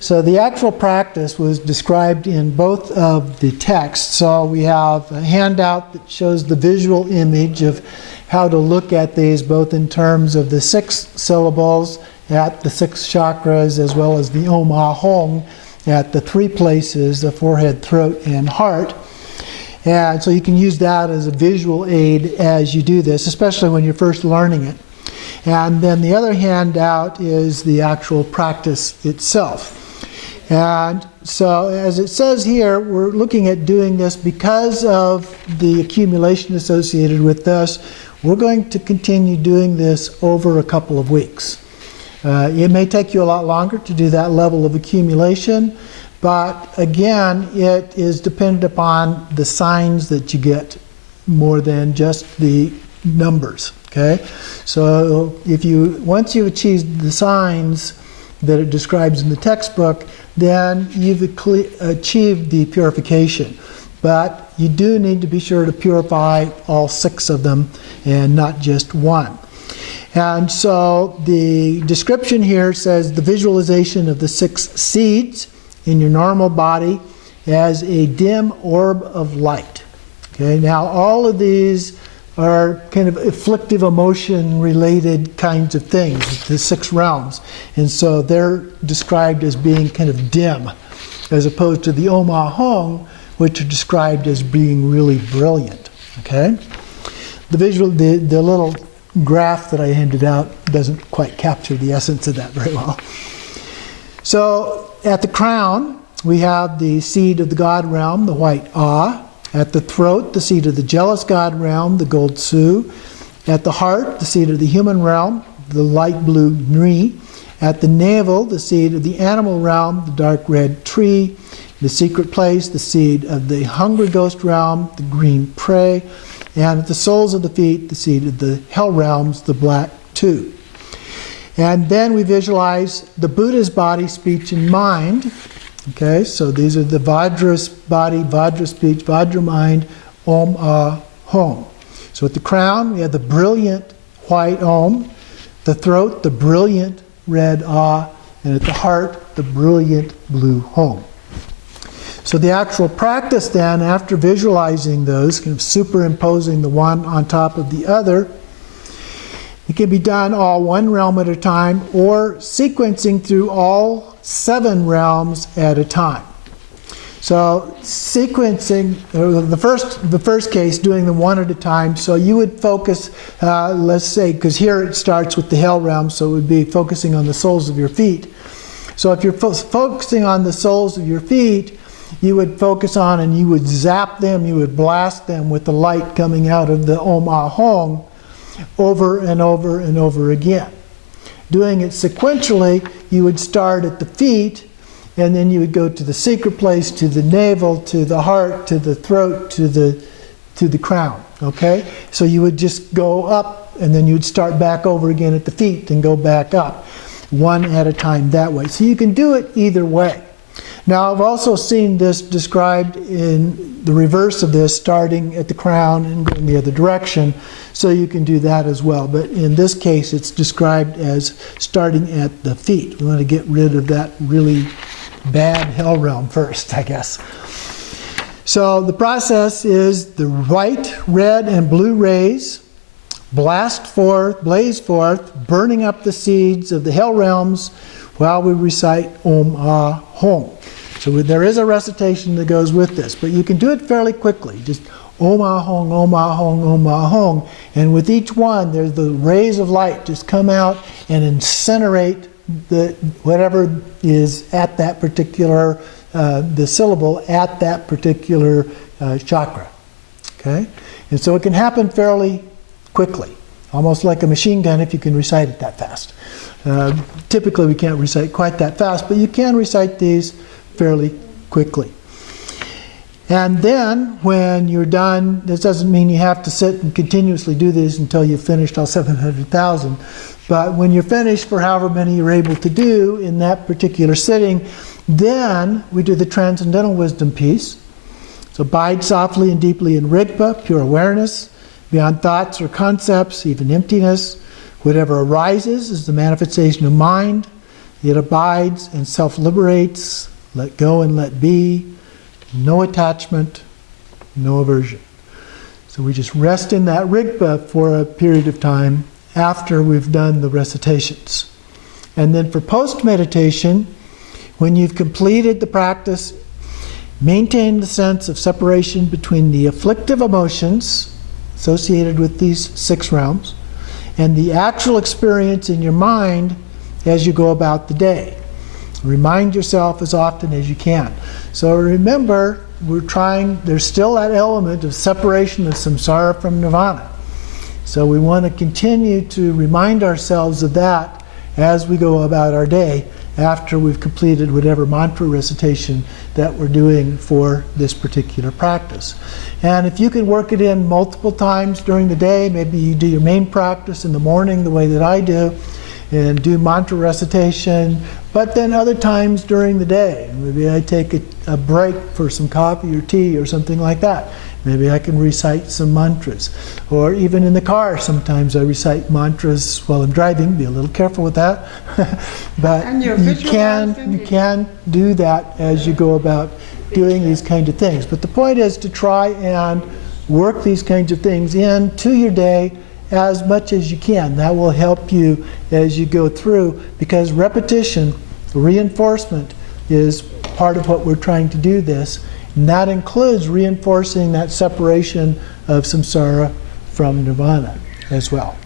So the actual practice was described in both of the texts. So we have a handout that shows the visual image of how to look at these, both in terms of the 6 syllables at the 6 chakras, as well as the Om Ah Hong at the 3 places, the forehead, throat, and heart. And so you can use that as a visual aid as you do this, especially when you're first learning it. And then the other handout is the actual practice itself. And so as it says here, we're looking at doing this because of the accumulation associated with this. We're going to continue doing this over a couple of weeks. It may take you a lot longer to do that level of accumulation, but again, it is dependent upon the signs that you get more than just the numbers. Okay, so once you've achieved the signs that it describes in the textbook, then you've achieved the purification. But you do need to be sure to purify all 6 of them and not just one. And so the description here says the visualization of the 6 seeds in your normal body as a dim orb of light. Okay, now all of these are kind of afflictive emotion related kinds of things, the 6 realms. And so they're described as being kind of dim, as opposed to the Om Ah Hong, which are described as being really brilliant. Okay? The little graph that I handed out doesn't quite capture the essence of that very well. So at the crown, we have the seed of the God realm, the white Ah. At the throat, the seed of the jealous God realm, the gold Su. At the heart, the seed of the human realm, the light blue Nri. At the navel, the seed of the animal realm, the dark red tree. The secret place, the seed of the hungry ghost realm, the green prey. And at the soles of the feet, the seed of the hell realms, the black Tu. And then we visualize the Buddha's body, speech, and mind. Okay, so these are the Vajra's body, Vajra speech, Vajra mind, Om Ah Hong. So at the crown, we have the brilliant white Om. The throat, the brilliant red Ah. And at the heart, the brilliant blue Hong. So the actual practice then, after visualizing those, kind of superimposing the one on top of the other, it can be done all 1 realm at a time or sequencing through all 7 realms at a time. So sequencing, the first case, doing them one at a time. So you would focus, let's say, because here it starts with the hell realm, so it would be focusing on the soles of your feet. So if you're focusing on the soles of your feet, you would focus on and you would zap them, you would blast them with the light coming out of the Om Ah Hong over and over and over again. Doing it sequentially, you would start at the feet, and then you would go to the secret place, to the navel, to the heart, to the throat, to the crown. Okay? So you would just go up, and then you'd start back over again at the feet and go back up, one at a time that way. So you can do it either way. Now, I've also seen this described in the reverse of this, starting at the crown and going the other direction, so you can do that as well. But in this case, it's described as starting at the feet. We want to get rid of that really bad hell realm first, I guess. So the process is the white, red, and blue rays blaze forth, burning up the seeds of the hell realms while we recite Om Ah Hong. So there is a recitation that goes with this, but you can do it fairly quickly. Just Om Ah Hong, Om Ah Hong, Om Ah Hong. And with each one, there's the rays of light just come out and incinerate whatever is at that particular, the syllable at that particular chakra. Okay? And so it can happen fairly quickly, almost like a machine gun if you can recite it that fast. Typically we can't recite quite that fast, but you can recite these fairly quickly. And then when you're done, this doesn't mean you have to sit and continuously do this until you've finished all 700,000. But when you're finished for however many you're able to do in that particular sitting, then we do the transcendental wisdom piece. So abide softly and deeply in Rigpa, pure awareness, beyond thoughts or concepts, even emptiness. Whatever arises is the manifestation of mind. It abides and self-liberates, let go and let be, no attachment, no aversion. So we just rest in that rigpa for a period of time after we've done the recitations. And then for post-meditation, when you've completed the practice, maintain the sense of separation between the afflictive emotions associated with these 6 realms and the actual experience in your mind as you go about the day. Remind yourself as often as you can. So remember, there's still that element of separation of samsara from nirvana. So we want to continue to remind ourselves of that as we go about our day after we've completed whatever mantra recitation that we're doing for this particular practice. And if you can work it in multiple times during the day, maybe you do your main practice in the morning the way that I do, and do mantra recitation, but then other times during the day. Maybe I take a break for some coffee or tea or something like that. Maybe I can recite some mantras. Or even in the car, sometimes I recite mantras while I'm driving. Be a little careful with that. But you can do that as you go about doing these kinds of things. But the point is to try and work these kinds of things into your day as much as you can. That will help you as you go through, because repetition, reinforcement, is part of what we're trying to do this. And that includes reinforcing that separation of samsara from nirvana as well.